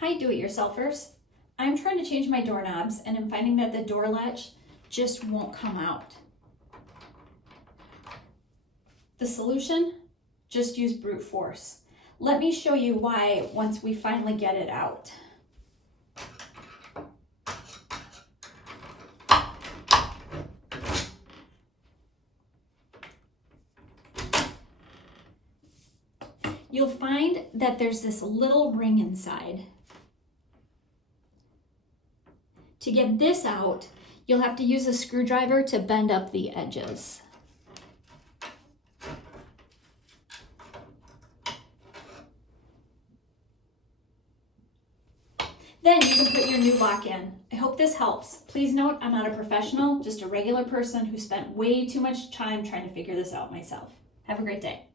Hi, do-it-yourselfers. I'm trying to change my doorknobs and I'm finding that the door latch just won't come out. The solution? Just use brute force. Let me show you why once we finally get it out. You'll find that there's this little ring inside. To get this out, you'll have to use a screwdriver to bend up the edges. Then you can put your new lock in. I hope this helps. Please note, I'm not a professional, just a regular person who spent way too much time trying to figure this out myself. Have a great day.